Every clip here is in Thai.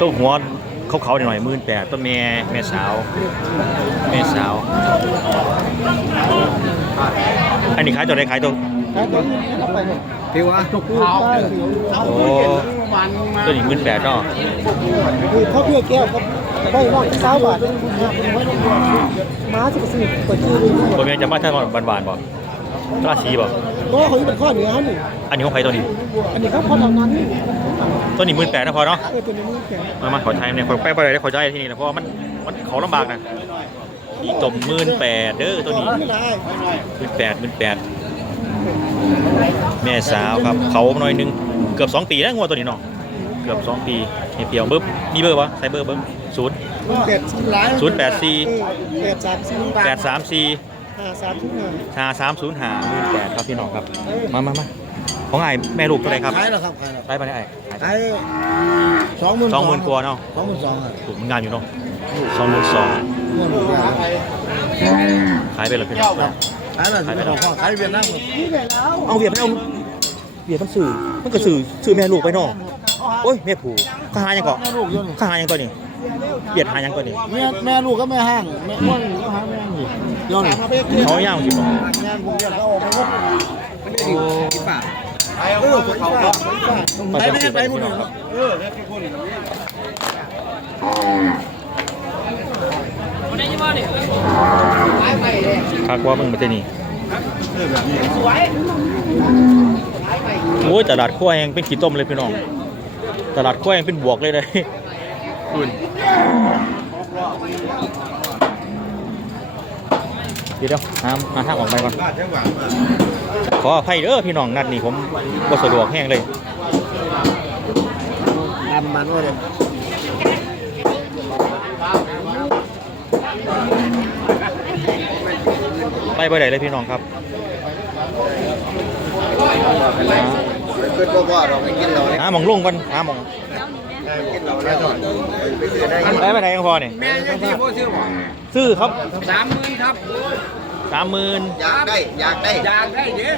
ตัวหัวเขาเขาๆหน่อยหมื่นแปดตัวแม่แม่สาวแม่สาว อันนี้ขายตัวใดขายตัวพี่วะโอ้ตัวนี้หมื่นแปดเนาะคือเขาเพียแก้วครับไปนอกสาวบาทเป็นคุณหาเป็นไว้ในเมืองม้าจะกระสือกว่าชื่อเลยตัวแม่จะมาท่านบานบานๆบ่ราชีบ่ก็เขาอยู่เป็นข้อเหนือเขาหนึ่งอันนี้ของใครตัวนี้ อันนี้เขาพอทำงานนี่ ตัวนี้หมื่นแปดนะพอเนาะเออเป็นในมือแข็งมามาขอไทยเนี่ยขอไปไปเลยได้ขอใจที่นี่นะเพราะว่ามันมันเขาลำบากนะอีตมหมื่นแปดเด้อตัวนี้ไม่ได้หมื่นแปดหมื่นแปดแม่สาวครับเขาหน่อยหนึงเกือบสองปีแล้วงัวตัวนี้เนาะเกือบสองปีเฮียเปียวเบิ้มมีเบอร์ปะใส่เบอร์เบิ้มศูนย์มันแปดสี่ล้านศูนย์แปดสี่แปดสามสี่แปดสามสี่ห้าสามทุกงานชาสามศูนย์หาหมื่นแปดครับพี่น้องครับมามามาของไอ้แม่ลูกเท่าไหรครับขายแล้วครับขายแล้วได้ปะเนี่ยไอ้ ขายสองหมื่นสองหมื่นกว่าเนาะสองหมื่นสองอะถูกมันงานอยู่เนาะสองหมื่นสองเงินหมดแล้วขายไปเลยพี่น้องขายแล้วขายแล้วขายเวียดนามครับนี่แหละแล้วเอาเบียดไม่เอาเบียดมันสื่อมันก็สื่อสื่อแม่ลูกไปเนาะโอ้ยแม่ผูข้าหายังก่อนแม่ลูกเยอะนี่ข้าหายังก่อนนี่เบียดหายังก่อนนี่แม่แม่ลูกก็แม่ห้างแม่อ้วนก็หาแม่ห้างอยู่เดี๋ยวนี่เขาย่างกินบ่งานผมเรียกเขาออกไปว่าโอ้ เออเขาเขาไปจังสิไปพี่น้องครับเออแม่พี่คนคักว่ามึงมาที่นี่โอ้ยตลาดขั้วแหงเป็นขี้ต้มเลยพี่น้อง ตลาดขั้วแหงเป็นบวกเลยเลยคุณ เดี๋ยวเดี๋ยวหาหาทางออกไปก่อนขออภัยเด้อพี่น้องนัดนี่ผมบ่สะดวกแห้งเลยดำมันว่าเลยไปบ่ได้เลยพี่น้องครับเกิดบ่บ่เราไม่กินเราหาหมองลงก่อนหาหมองกินเราแล้ว ไปซื้อได้ไปไปไหนกันพอเนี่ยแม่ยังที่พ่อซื้อบ่ซื้อครับสามหมื่นครับสามหมื่นอยากได้อยากได้อยากได้เด้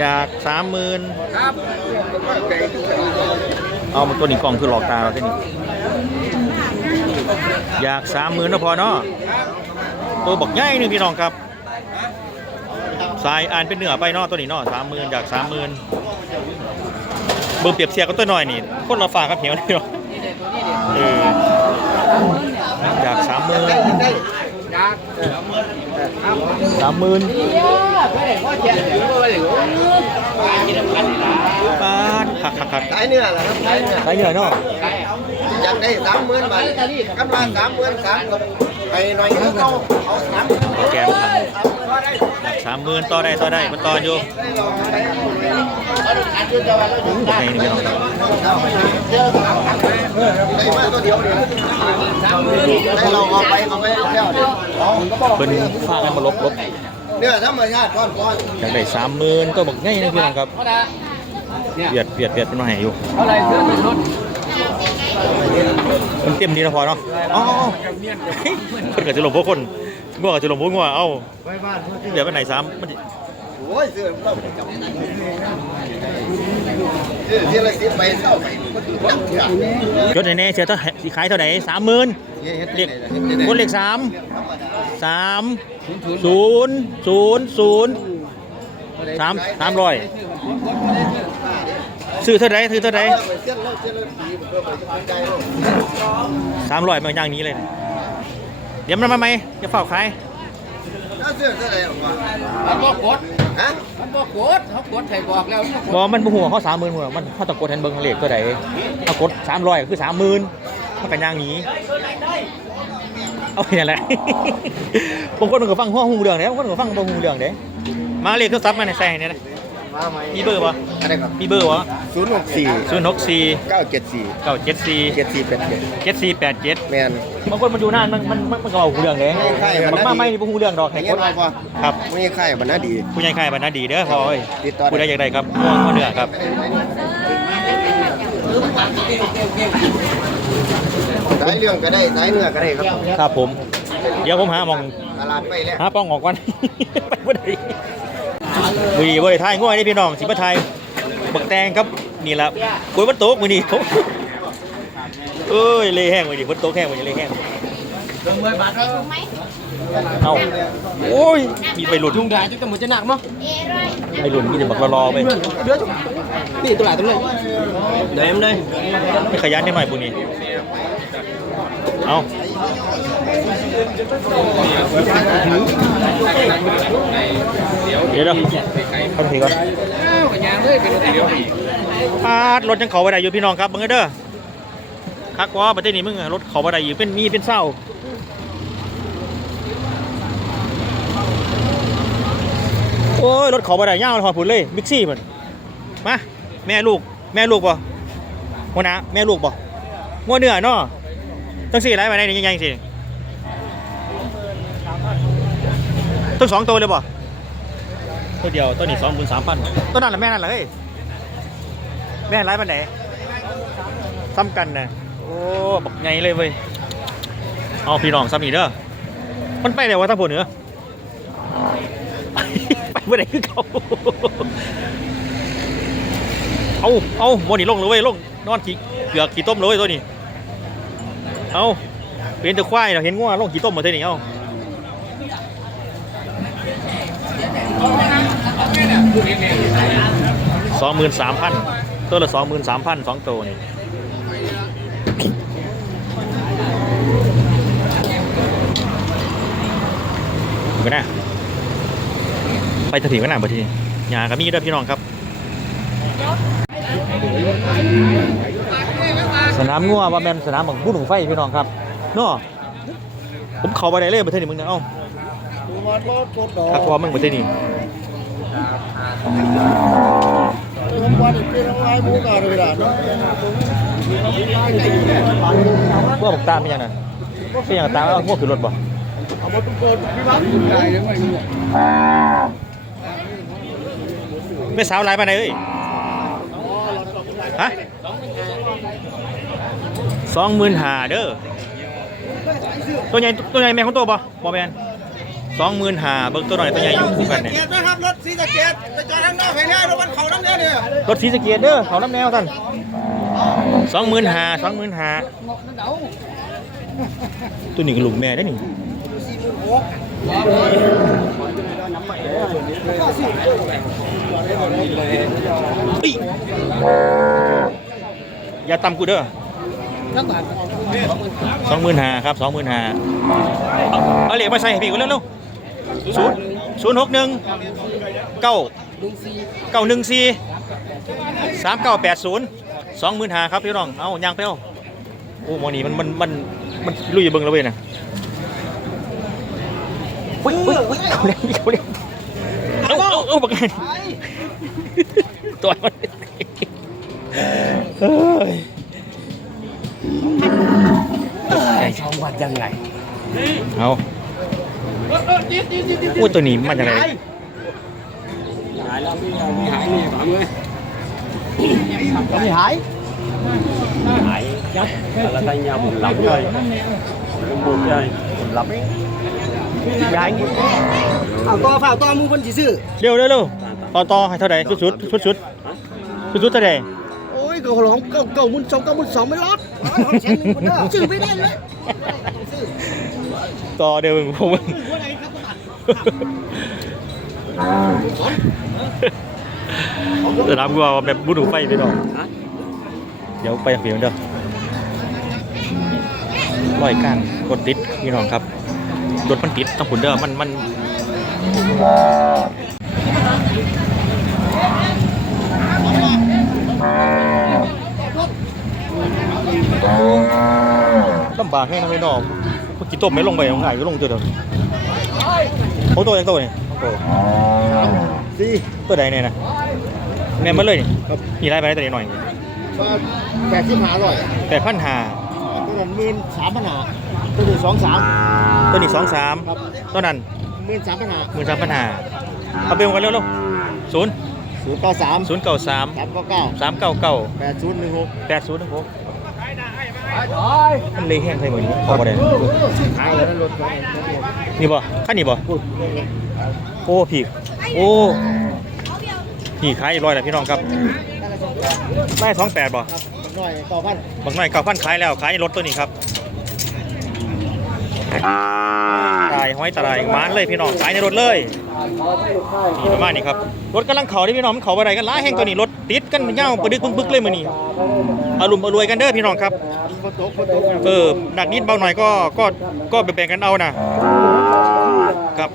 อยากสามหมื่นครับเอามาตัวนี้กล่องคือหลอกตาเราที่นี่อยากสามหมื่นนะพอเนาะตัวบอกใหญ่หนึงพี่น้องครับสายอ่านเป็นเหนือไปนาะตัวนี้นาะสามหมื่นอยากสามหมื่นเบิ่งเปรียบเทียบกับตัวน้อยนี่คนละฝากกับเหนียวนี่เนาะเอออยากสามหมื่นอยากสามหมื่นบาทคักคักคักขายเนื้อเหรอครับขายเนื้อขายเหนื่อยเนาะอยากได้สามหมื่นบาทกันมาสามหมื่นสามกับไปหน่อยเขาเอาเอาสามเอาแกมทันสามหมื่นต่อได้ต่อได้มันต่ออยู่ ในนี่พี่น้องได้มาตัวเดียวเดียได้เราเอาไปเอาไปแล้วเดี๋ยวเอาก็นฟากันมาลบลบเนื้อธรรมชาติก้อนก้อนอยากได้สามหมื่นก็บอกง่ายนะพี่น้องครับเบียดเบียดเบียดเป็นมาให้อยู่เท่าไรเสื้อนรถมันเต็มดีนะพอเนาะอ๋อเพิ่นก็จะลงพวกคนงัวก็จะลงพวกงัวเอ้าไปบ้านเดี๋ยวไปไหนสามมันโอ้ยเสือ เราเสื้อเสื้อละสิบใบเท่าไปคนเถื่อนยศแน่ๆเสียเท่าสิขายเท่าไหร่สามหมื่นเลขคนเลขสามสามศูนย์ศูนย์ศูนย์สามสามร้อยซื้อเท่าไหร่ซื้อเท่าไหร่เสื้อเราเสื้อเราดีเพื่อไปใจเราสามร้อยมันอย่างนี้เลย เดี๋ยวมันมาไหมจะเฝ้าขาย แล้วเสื้อเสื้ออะไรหรอวะมันบอกกดฮะมันบอกกดเขากดใครบอกแล้วบอกมันบุหัวเขาสามหมื่นหัวมันเขาตะโกนแทนเบิ้งเลขตัวไหนเขากดสามร้อยคือสามหมื่นเขากันย่างหนี้เอาไปนั่นแหละบางคนมันก็ฟังหัวหูเรื่องเด้บางคนก็ฟังบ่หูเรื่องเด้มาเลขโทรศัพท์มาในใส่ให้เนี่ยนะ มาไหมมีเบอร์ปะอะไรครับมีเบอร์ปะศูนย์หกสี่ศูนย์หกสี่เก้าเจ็ดสี่เก้าเจ็ดสี่เจ็ดสี่แปดเจ็ดเจ็ดสี่แปดเจ็ดแมนบางคนมันอยู่นานมันมันมันมันก็เอาหูเรื่องเด้ใช่ครับมันมาไม่นี่บ่หูเรื่องดอกให้เห็กนดไหมพ่อครับไม่ใช่บรรณาดีผู้ใหญ่ค่ายบรรณาดีเด้อพอเอ้ยติดต่อได้ผู้ใดอยากได้ครับม่วงม่วงเนื้อครับสายเรื่องก็ได้สายเนื้อก็ได้ครับครับผม เดี๋ยวผมหาหมองตลาดไปแล้วหาป้องออกก่อนไปบ่ได้ มือนี้บ่ไทยง่วยนี่พี่น้องสิบ่ทยบักแตงครับนี่ละกล้วยมันโตกมือนี้เอ้ยเละแห้งไปดิฝนโตกแห้งไปดิเละแห้งเอาโอ้ยมีไปหลุดยุงด่าจุ๊กตำรวจจะหนักมั้งไปหลุดมีแต่บักรอไปเดือดนี่ตัวไหนตัวเลยเดี๋ยวเอ็มเลยไม่ขยันได้ไหน่อยพวกนี้เอา เดี๋ยวเดี๋ยวเขาไปก่อนยางเลยเป็นเดียวพาดรถยังเขาไปได้อยู่พี่น้องครับเบังเด้อคักว่าประเทศนี้มึงรถเขาไปได้อยู่เป็นมีเป็นเศร้าโอ้ยรถเขาไปได้ย่าวหอดผุนเลยบิ๊กซี่มันมาแม่ลูกแม่ลูกป่ะหัวหน้าแม่ลูกป่ะงัวเนื้อเนาะตั้งสี่ไรมาได้นี่ยังไงสิ ตั้งสองตัวเลยป่ะตัวเดียวตัวนี้สองหมื่นสามพันตัวนั้นแหละแม่นั่นเลยแม่ร้ายปันไหนซ้ำกันนะโอ้บักไงเลยเว้ยเอาพี่น้องซ้ำอีกเด้อมันไปไหนวะทั้งผลเหนือไปเมื่อไหร่คือเขาเอาเอาโมนี่ลงเลยเว้ยลงนอนขี่เกือกขี่ต้มเลยเว้ยตัวนี้เอาเป็นแตะควายเราเห็นง่วลงขี่ต้มมาเท่านี้เอา สองหมื่นสามพันตัวละสองหมื่นสามพันสองตัวนี่ก็นะไปถถิงกันหนาบ่ทียากับมีเด้อพี่น้องครับ สนามงัวว่าแมนสนามของผู้หนุ่มไฟพี่น้องครับเนาะผมเข้าไปได้เลยประเทศนี้มึงนะเอ้า ถ้าพอมึงประเทศนี้ว่าบอกตามเป็นยังไงเป็นยังไงตามเอาพวกขึ้นรถบ่ไม่สาวไลน์ไปไหนเอ้ยฮะสองหมื่นหาเด้อตัวใหญ่ตัวใหญ่แม่ของตัวบ่บ่แม่น สองหมื่นหาเบิ่งตัวหน่อยตัวใหญ่อยู่คู่กันเนี่ยเกียรตินะครับรถสีสะเกียรติไปจอดข้างนอกให้แน่รถมันเขาน้ำแน่เนี่ยรถสีสะเกียดเด้อเขาน้ำแนวท่านสองหมื่นหาสองหมื่นหาตัวนี้ก็ลูกแม่ได้นี่เอ้ยอย่าตำกูเด้อสองหมื่นหาครับสองหมื่นหาเอาเหล็กมาใส่ให้พี่กูเร็วๆ ศูนย์ศูนย์หกหนึ่งเก้าเก้าหนึ่งสี่สามเก้าแปดศูนย์สองหมื่นหาครับพี่น้องเอายางไปเอาโอ้หมอนี่มันมันมันมันลุยเบิ่งแล้วเว้ยนะอุ้ยอุ้ยอุ้ยเขาเล่นเขาเล่นเอาเอาเอาประกันตัวมันเฮ้ยช่องวัดยังไงเอา โอ้ยตัวนี้มันอะไรหายแล้วมีหายมีฝังเลยไม่หายหายยับแล้วก็ยาบุญหลับเลยบุญเลยบุญหลับยายเอาต่อฝ่าต่อมือคนสิซื้อเร็วเร็วเร็วต่อต่อให้เท่าไหร่สุดสุดสุดสุดสุดสุดเท่าไหร่โอ้ยเก่าหลงเก่าเก่ามุนสองเก่ามุนสองไม่รอดเช็คหนึ่งคนเด้อไม่ได้เลยต่อเดี๋ยวมึงผม มึงสนามกูเอาแบบบุญหนูไฟไปหน่อยเดี๋ยวไปอย่างเดียวเด้อร้อยก้านกดติดพี่น้องครับรถมันติดต้องผุนเด้อมันมันลำบากแค่นั้นไม่น้องเมื่อกี้ต้มไม่ลงไปเอาง่ายก็ลงตัวเดีย วเขาตัวยังตัวนี่ตัวสี่ตัวใดเนี่ยนะแม่นมาเลยนี่มีไรไปได้ตัวนี้หน่อยแปดที่หาอร่อยแต่พันหาตัวนั้นหมื่นสามพันหาตัวนี้สองสามตัวนี้สองสามตัวนั้นหมื่นสามพันหาหมื่นสามพันหาเอาไปลงกันเร็วเร็วศูนย์ศูนย์เก้าสามศูนย์เก้าสามสามเก้าเก้าสามเก้าเก้าแปดศูนย์หนึ่งหกแปดศูนย์หนึ่งหก มันเลยแห้งใส่หมดนี้พอบ่ได้ขายแล้วรถนี่บ่ขั้นนี้บ่โอ้พี่โอ้พี่ขายอีกร้อยแล้วพี่น้องครับได้สองแปดบ่หน่อยต่อพันบักหน่อยเก้าพันขายแล้วขายในรถตัวนี้ครับตายห้อยตายมานเลยพี่น้องขายในรถเลย นี่ประมาณนี้ครับ รถกำลังเขาที่พี่น้องมันเขาอะไรกันหล้ายแห้งตัวนี้รถติดกันมันเงาประดึกปึ้งๆเลยมือนี้อารมณ์อรวยกันเด้อพี่น้องครับคนโตคนโตเออหนักนิดเบาหน่อยก็ก็ก็แบ่งๆกันเอานะครับ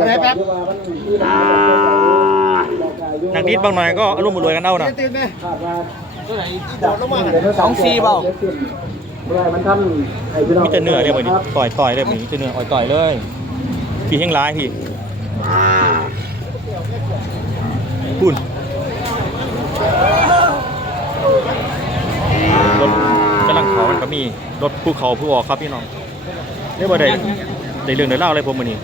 อะไรแป๊บหนักนิดเบาหน่อยก็อารมณ์อรวยกันเอานะตื่นไหมโดดลงมาสองสี่เบามีแต่เนื้อเรียกว่านี่ต่อยต่อยเลยมีแต่เนื้ออ่อยต่อยเลยพี่แห้งร้ายพี่ คุณรถกำลังเขามันก็มีรถภูเขาผู้ออกครับพี่น้องเรียกว่าได้ได้เรื่องได้เล่าอะไรผมมือนี้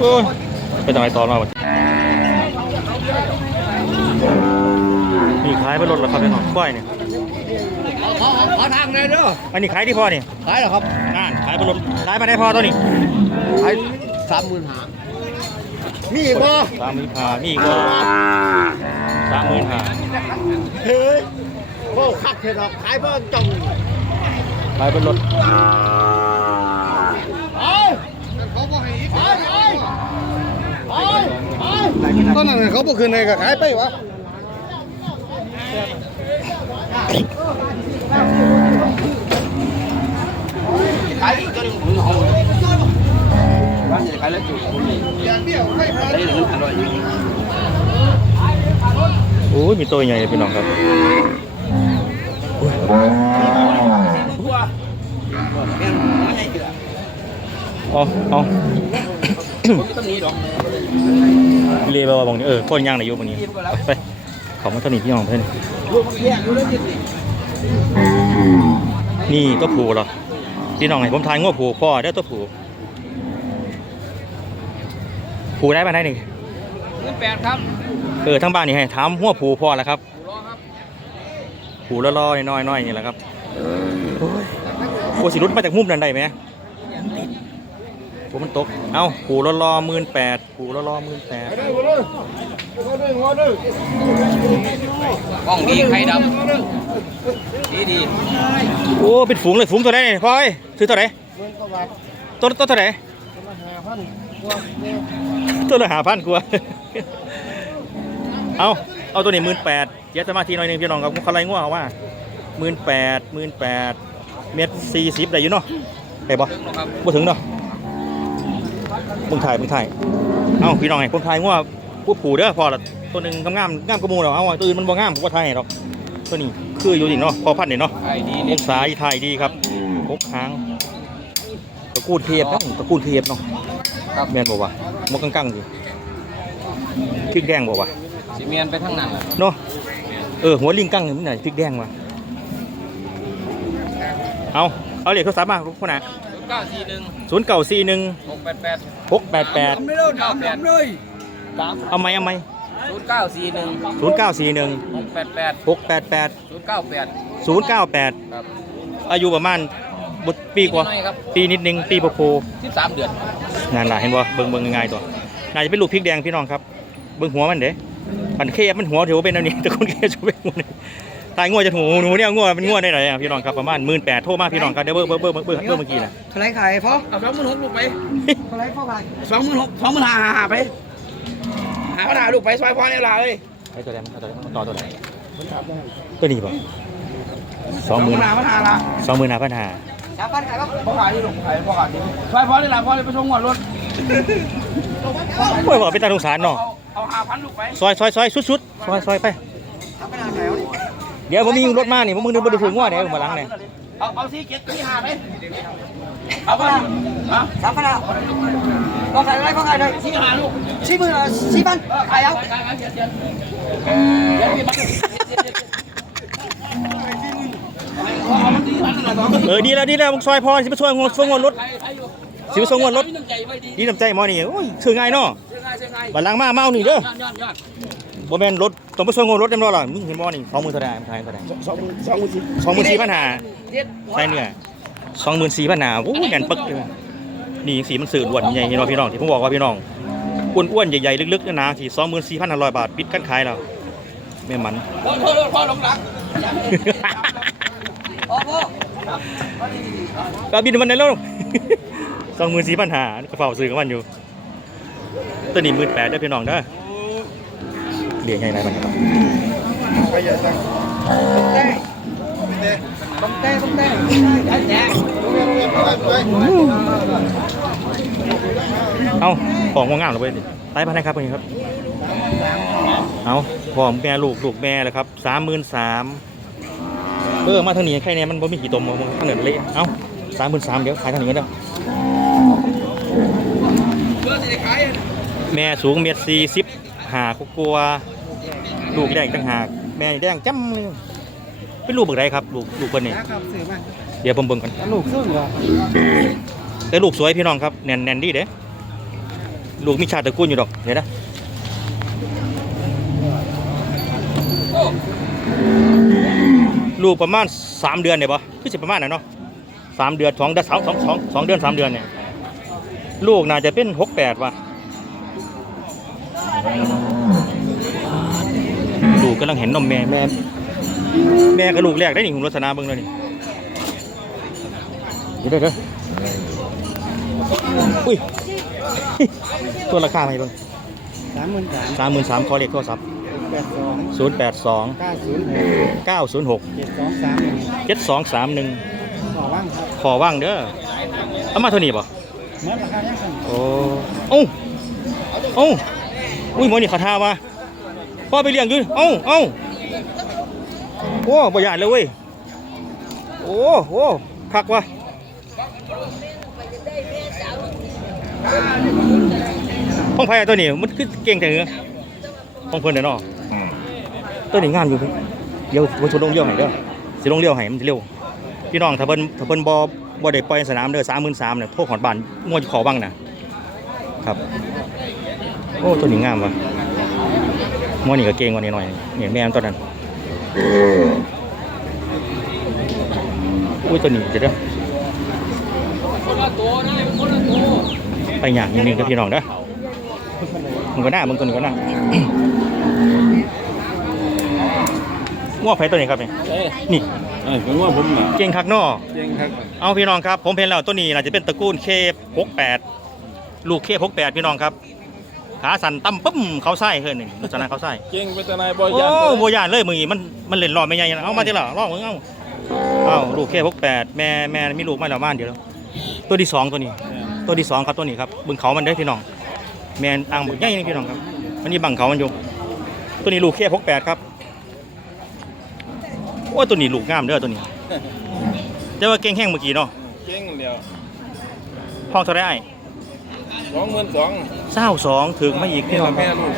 โอ้ยไปทำไมตอนมาวะนี่ขายไปรถแล้วครับพี่น้องก้อยเนี่ยขอขอทางเลยเด้ออันนี้ขายที่พ่อนี่ขายเหรอครับนั่นขายไปรถขายมาได้พอตัวนี้ขายสามหมื่นห้ามีอีกบ่สามหมื่นห้านี่ก็สามหมื่นห้าเฮ้ยโอ้คักเถอะครับขายเพิ่มจ่องขายเป็นรถ ไปเขาบอกให้ไปไปไปไป ต้นนั้นเขาบอกคืนไหนก็ขายไปวะขายอีกตัวหนึงผมเอาว่าจะขายแล้วจุดผมนี่ได้หนึ่งอร่อยโอ้ยมีตัวใหญ่เลยพี่น้องครับเอาเอาผมไม่ต้องหนีหรอกเรียบว่าบองนี่เออคนย่างไหนอยู่บางนี้ไปเขามาเท่านี้พี่น้องเพื่อนลูกมันแยกอยู่แล้วจิตนี่ตัวผูเหรอพี่น้องให้ผมทายงวผูพ่อได้อตัวผูผูได้มาได้หนึ่งเงินแปดครับเออทั้งบ้านนี่ให้ถามหัวผูพ่อแล้วครับรอครับผูละลอยน้อยน้อยๆนี่แหละครับโอ้ยโคสิรุดมาจากมุมนั้นได้ไหม ผมมันตก เอ้าผูละลอหมื่นแปดผูละลอหมื่นแปดกล้องดีไข่ดำดีดีโอ้เป็นฝูงเลยฝูงตัวไหนเนี่ยพ่อยซื้อตัวไหนตัวตัวตัวไหนตัวละหาพันกว่าเอาเอาตัวนี้หมื่นแปดเดี๋ยวจะมาทีหน่อยหนึงพี่น้องครับเขาไล่ง่วงเอาว่าหมื่นแปดหมื่นแปดเม็ดสี่สิบได้อยู่เนาะได้ปะครับบ่ถึงเนาะ มึงถ่ายมึงถ่ายเอ้าพี่น้องไงผมถ่ายง่วงผู้ผูเด้อพอละตัวหนึ่งงามๆงามกระมูเราเอาตัวอื่นมันบ่งามผมว่าถ่ายให้หรอกตัวนี้คืออยู่ดิเนาะพอพันเนี่ยเนาะไข่ดีอนี่งศาอีไทยดีครับพกหางตระกูลเทพนะตระกูลเทพเนาะครับแม่นบอกว่ามกกังๆสิพริกแดงบอกว่าสิเมียนไปทางนั้นแหละเนาะเออหัวลิงกังนี่มันไหนพริกแดงวะเอาเอาเหล็กโทรศัพท์มาคนน่ะเก้าสี่หนึ่งศูนย์เก้าสี่หนึ่งหกแปดแปด หกแปดแปดไม่เลิกถามผมเลยสามเอาไหมเอาไหมศูนย์เก้าสี่หนึ่งศูนย์เก้าสี่หนึ่งหกแปดแปดหกแปดแปดศูนย์เก้าแปดศูนย์เก้าแปดครับอายุประมาณบุปีกว่าน้อยครับปีนิดนึง ปีโปโพสิบสามเดือนนั่นล่ะเห็นบ่เบิ่งเบิ่งง่ายๆตัวน่าจะเป็นลูกพริกแดงพี่น้องครับ เบิ่งหัวมันเด้มันเคบมันหัวถือว่าเป็นอันนี้แต่คนเคจะเป็นหัวนี่ ตายงัวจะถูหนูเนี่ยงัวเป็นงัวได้ไหนอะพี่น้องครับประมาณ18,000โทรมาพี่น้องครับเดี๋ยวเบิ่งเบิ่งเบิ่งเบิ่งเบิ่งเมื่อกี้นะเท่าไรขายพ่อเอาสองหมื่นหกลูกไปเท่าไรพ่อขายสองหมื่นหกสองหมื่นห้าหาไปหาปัญหาลูกไปซอยพ่อเนี่ยลาเลยไอ้ตัวแดงเอาตัวแดงต่อตัวไหนตัวนี้บ่20,000สองหมื่นห้าปัญหาละ25,000ปัญหาสามพันขายป่ะพ่อขายที่ลูกขายพ่อขายที่ซอยพ่อเนี่ยลาพ่อเลยไปส่งหัวรถโอ้ยบ่เป็นตาสงสารเนาะเอาห้าพันลูกไปซอยซอยซอยสุดๆซอยซอยไปสามพันขาย เอาดิเดี๋ยวผมมีรถมานี่ผมมึงนึกบ่ได้ถึงงัวเดี๋ยวมาหลังเนี่ยเอาเอาสี่เจ็ดสี่ห้าไปเอาไปฮะสามพันเอาพ่อขายอะไรพ่อขายเลยสี่ห้าลูกสี่หมื่นสี่พันขายเอาขายขายเสียเสียเดี๋ยวพี่บัตรเอามันสี่พันหน่อยสองเออดีแล้วดีแล้วมึงซอยพอสิไปช่วยงวดส่งงวดรถใครใครอยู่สิไปส่งงวดรถน้ำใจไว้ดีดีน้ำใจหมอนี่โอ้ยซื้อง่ายเนาะเสียง่ายเสียง่ายบัดหลังมาเมานี่เด้อ บ่แม่นรถต้องไปส่งงรถได้บ่ล่ะมึงเห็นบ่นี่20,000เท่าใดมันขายเท่าใดสองสองสอง24,500ใช่เนี่ย24,500โอ้ยแน่นปึกเลยนี่สีมันสื่อล้วนใหญ่เห็นบ่พี่น้องที่ผมบอกว่าพี่น้องอ้วนๆใหญ่ๆลึกๆหนาๆที่24,500บาทปิดกันขายแล้วแม่มันพ่อพ่อพ่อหลงหลังพ่อพ่อก็บินมันได้แล้วสองหมื่นสี่พันหากระเป๋าซื้อกับมันอยู่ตัวนี้หมื่นแปดได้อพี่น้องเด้อ เรียงไงไรมันครับไปเยอะจังต้องเต้ต้องเต้ต้องเต้เอาของงามเลยเว้ยไต้พันนะครับคนนี้ครับ เอาพร้อมแม่ลูกลูกแม่เลยครับสามหมื่นสามเออมาทางนี้ใครเนี่ยมันบ่มีกี่ตมมาทางเหนือเละเอ้าสามหมื่นสามเดี๋ยวขายทางนี้กันเด้อแม่สูงเมตรสี่สิบ หากลัวๆลูกแดงต่างหากแม่นี่แดงจ้ำเลยเป็นลูกเบิกไรครับ ลูกลูกคนนี้ครับซื้อมาเดี๋ยวผมเบิ่งกันลูกซึ่งเหรอแต่ลูกสวยพี่น้องครับแน่นแน่นดีเด้ลูกมีชาติตระกูลอยู่ดอกเดี๋ยวนะลูกประมาณสามเดือนเนี่ยปะคือสิประมาณน่ะเนาะสามเดือนสองเดือนสองสองสองสองเดือนสามเดือนเนี่ยลูกน่าจะเป็นหกแปดว่ะลู กกำลังเห็นนมแม่แม่แม่กับลูกแรกได้นี่หุ่นลักษณะเบิ่งเลยนี่เดี๋ยวเดี๋ยวเดี๋ยวอุ้ยตัวราคาไหมเบิ่งสามหมื่นสามสามหมื่นสามคอเรียกโทรศัพท์แปดสองศูนย์แปดสองเก้าศูนย์หกเก้าศูนย์หกเจ็ดสองสามหนึ่งเจ็ดสองสามหนึ่งต่อว่างครับขอว่างเด้อเอามาเท่านี้ป่ะเมื่อราคายังกันโอ้โอ้โอ้อุ้ยหมอนี่เขาท่ามา พ่อไปเลี้ยงอยู่เอ้าเอ้าโอ้ประหยัดเลยเว้ย โอ้โหคักวะห้องไผ่ตัวนี้มันคือเก่งแต่เหรอห้องเพิ่นเด้อเนาะตัวนี้งามอยู่เพิ่นเดี๋ยววันชนลงเลี้ยวให้เด้อสิลงเลี้ยวให้มันสิเร็วพี่น้องถ้าเพิ่นถ้าเพิ่นบ่บ่ได้ปล่อยสนามเด้อ33,000เนี่ยโทรขอดบ้านงวดขอบ้างนะครับ โอ้ตัวนี้งามว่ะ มอนี่ก็เก่งกว่านี้หน่อยเนี่ยแม่มันตัวนั้นอุ้ยตัวนี้เดี๋ยวเดี๋ยวไปอย่างนิดนึงกับพี่น้องเด้อมึงก็หน้ามึงตัวนี้ก็หน้าง้อไผตัวนี้ครับนี่นี่เออผมว่าผมน่ะเก่งคักเนอเก่งครับเอาพี่น้องครับ ผมเห็นแล้วตัวนี้น่าจะเป็นตระกูลเคหกแปดลูกเคหกแปดพี่น้องครับ ขาสั่นตั้มปุ๊มเขาไส้เฮ้ยนี่ลักษณะเขาไส้เก่งเป็นทนายบอยโอ้ยันโบยานเลยมือนี้มันมันเล่นรอบไม่ใหญ่นะเอามาทีละรอบมึงเอาเอาลูกเคหกแปดแม่แม่มีลูกมาแล้วบ้านเดียวแล้วตัวที่สองตัวนี้ ตัวที่สองครับตัวนี้ครับบึงเขามันได้อพี่น้อง แมนอ่างบึกใหญ่นี่พี่น้องครับ มันนี่บังเขามันอยู่ ตัวนี้ลูกเคหกแปดครับโอ้ยตัวนี้ลูกงามเด้อตัวนี้แต่ว่าเก่งแห้งเมื่อกี้เนาะเก่งเดียวห้องเท่าไรไอ้ สองหมื่นสองเศร้าสองถึงมาอีกนี่พี่น้ละองคแม่รับลูก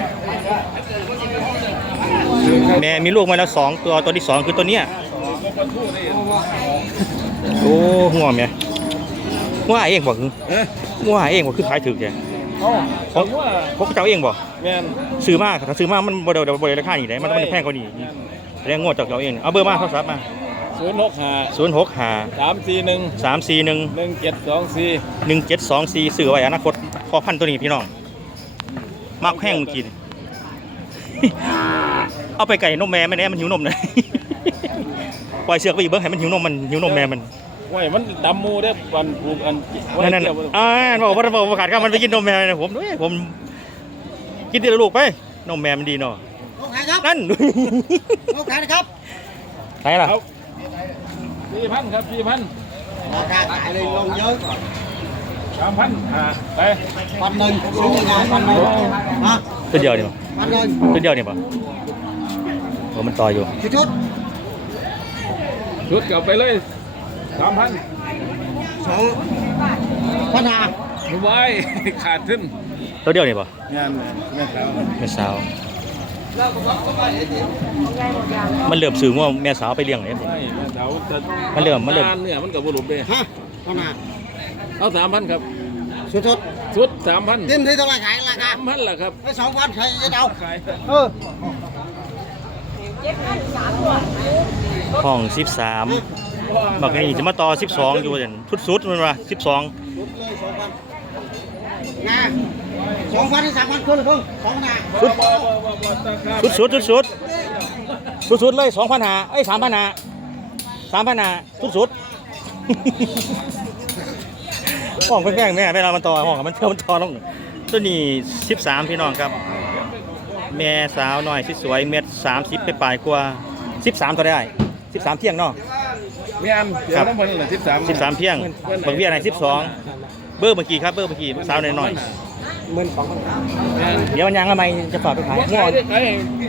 แม่มีลูกมาแล้วสองตัวตัวที่สองคือตัวเนี้ยโอ้หัวแม่หัวเองบอกคือเอ๊ะหัวเองบอกคือขายถึกแกเอ้าผมว่าพวกเจ้าเองบอกแม่นซื้อมากถ้าซื้อมากมันบ่ได้บ่ได้ราคานี่ได้มันมันแพงกว่านี้แรงงวดจากเจ้าเองเอาเบอร์มาโทรศัพท์มา ศูนย์หกห้า0 6 5สามสี่หนึ่ง3 4 1หนึ่งเจ็ดสองสี่1 7 2 4ซื้อไว้อนาคตพอพันตัวนี้พี่น้องมักแห้งเมื่อกี้นี่เอาไปไก่นมแม่ไม่แน่มันหิวนมนะปล่อยเสือกไปอีกเบิ้งให้มันหิวนมมันหิวนมแม่มันไว้มันดำมูได้อวันปลูกอันไว้นั่นนั่นเกี่ยวอ่าบอกว่าบอกว่าขาดข้าวมันไปกินนมแม่นะผมด้วยผมกินทีละลูกไปนมแม่มันดีเนาะลูกขายครับนั่นลูกขายนะครับไหนล่ะเอา สี่พันครับสี่พันราคาขายเลยลงเยอะสามพันอ่าไปพันหนึ่งซื้อยังไงพันหนึ่งฮะตัวเดียวนี่ป่ะพันหนึ่งตัวเดียวนี่ป่ะโอ้มันต่ออยู่ชุดชุดชุดเก่าไปเลยสามพันสองพันห้าไว้ขาดขึ้นตัวเดียวนี่ป่ะงานแม่สาวแม่สาว มันเริ่มสื่อว่าแม่สาวไปเลี้ยงเลยไม่แม่สาวจะมันเริ่มมันเริ่มนเนี่ยมันกับบุรุษเลยฮะพันห้าเอาสามพันครับชุดชุดสุดสามพันเต็มที่เท่าไหร่ขายราคาสามพันแหละครับไปสองวันใครจะเอาขายเออห้องสิบสามบักนี่จะมาต่อสิบสองอยู่เด่นทุดสุดมันว่าสิบสอง งาสองพันที่สามพันคนเลยเพิ่งสองนาสุดบ่บ่บ่บ่ตะครับสุดสุดสุดสุดสุดสุดเลยสองพันหาเอ้ยสามพันหาสามพันหาสุดสุดห้องแพงๆแม่เวลามันต่อห้องมันเท่ามันต่อลงตัวนี้สิบสามพี่น้องครับ แม่สาวหน่อยสวยๆเม็ดสามสิบไปปลายๆกว่าสิบสามตัวได้สิบสามเที่ยงเนาะแม่นเดี๋ยวน้ำพันละสิบสามสิบสามเที่ยงบางเวียไหนสิบสอง เบอร์เมื่อกี้ครับเบอร์เมื่อกี้สาวหน่อยหมื่นสองพันแม่นๆเดี๋ยวมันยังทำไมจะฝากไปขายขายได้ขาย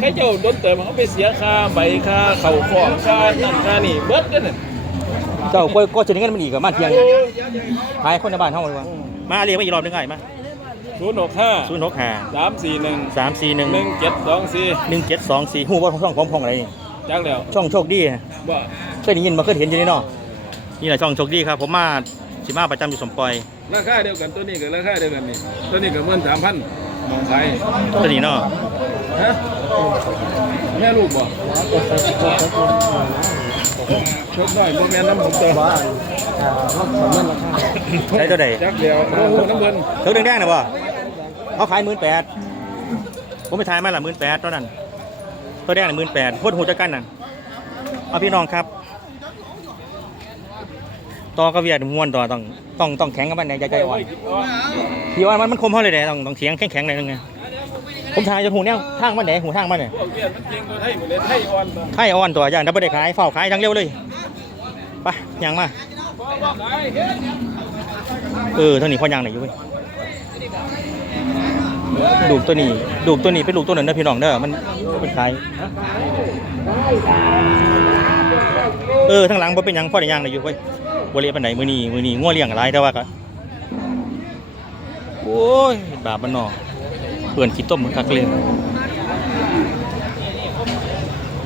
ให้เจ้าโดนเติมเขาไปเสียค่าใบค่าเข่าของค่านั่นค่านี่เบิดกันน่ะเจ้าก็ก็จะได้เงินมันอีกกับมันเที่ยงขายคนในบ้านเท่าไหร่วะมาเรียกมาอีกรอบหนึงไงมาศูนย์หกห้าศูนย์หกห้าสามสี่หนึ่งสามสี่หนึ่งหนึ่งเจ็ดสองสี่หนึ่งเจ็ดสองสี่หูว่าช่องของพองอะไรนี่จังแล้วช่องโชคดี บ่เคยได้ยินมาเคยเห็นอยู่นี่เนาะนี่แหละช่องโชคดีครับ ผมมา สิมาประจำอยู่สมปอยราคาเดียวกันตัวนี้กับราคาเดียวกันนี่ตัวนี้ก็เมื่นสามพันมองขายตัวนี้เนาะฮะแม่ลูกบ่ชกน้อยบ่แม่นน้ำผมตัวว่าอ่าเขาสำนักราคาใช้ตัวใดจักเดียวโอ้โหน้ำเพิ่นเท่าแดงๆนะบ่เขาขายหมื่นแปดผมไปทายมาละหมื่นแปดตอนนั้นตัวแดงน่ะหมื่นแปดพดหูจักกันน่ะเอาพี่น้องครับ ต่อกระเวียดม้วนต่อต้องต้องต้องแข็งกับมันในใจใจอ่อนพี่ว่ามันมันคมเท่าเลยเด้ต้องต้องเสียงแข็งแข็งๆหน่อยนึงไงผมทายจะหูแนวทางมันไหนหูทางมันเนี่ยพวกเวียดมันเก่งตัวไทยหมดเลยไทยอ่อนตัวไข่อ่อนตัวอย่างดับเบิลได้ขายเฝ้าขายจังเร็วเลยไปยางมาบ่บ่ขายเฮ็ดเออเท่านี้พอยางไหนอยู่เว้ยดูกตัวนี้ดูกตัวนี้เป็นลูกตัวนั้นนะพี่น้องเด้อมันเป็นขายเออทั้งหลังบ่เป็นหยังพ่อได้ยางไหนอยู่เว้ย บ่เลี้ยปานไหนมือนี้มือนี้งัวเลี้ยงหลายแต่ว่าก็โอ้ยบาปมันนาะเปื่อนขี้ต้มมันคักเลย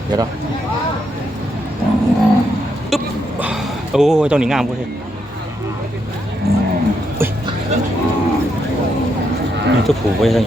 เดี๋ยวเนาอึ๊บโอ้ยตัวนี้งามเว้ยนี่ตัวผูกไว้เลย